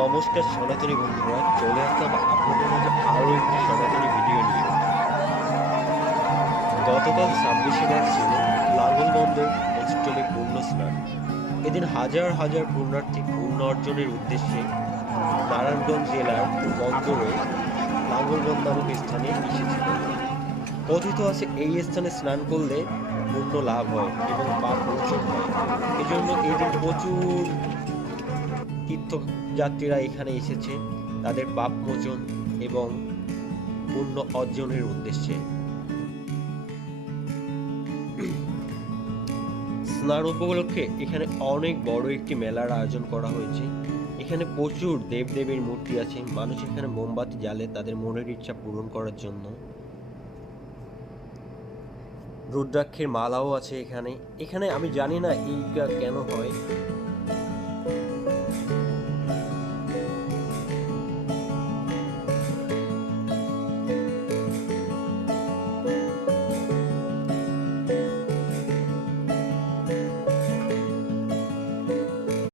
নমস্কার সনাতনী বন্ধুরা, চলে আসলাম আপনাদের মাঝে আরও একটি সনাতনী ভিডিও নিয়ে। গতকাল 26শে মার্চ ছিল লাঙ্গলবন্দর অষ্টমী পূর্ণ স্নান। এদিন হাজার হাজার পুণ্যার্থী পুণ্য অর্জনের উদ্দেশ্যে নারায়ণগঞ্জ জেলার বন্দরে লাঙ্গলবন্দ নামক স্থানে এসেছিল। কথিত আছে এই স্থানে স্নান করলে পুণ্য লাভ হয় এবং পাপ মোচন হয়। এজন্য এই দিন প্রচুর তীর্থযাত্রীরা এখানে এসেছে তাদের পাপ মোচন এবং পুণ্য অর্জনের উদ্দেশ্যে। স্নান উপলক্ষে এখানে অনেক বড় একটি মেলার আয়োজন করা হয়েছে। এখানে প্রচুর দেবদেবীর মূর্তি আছে। মানুষ এখানে মোমবাতি জ্বালে তাদের মনের ইচ্ছা পূরণ করার জন্য। রুদ্রাক্ষের মালাও আছে এখানে। আমি জানি না এইটা কেন হয়,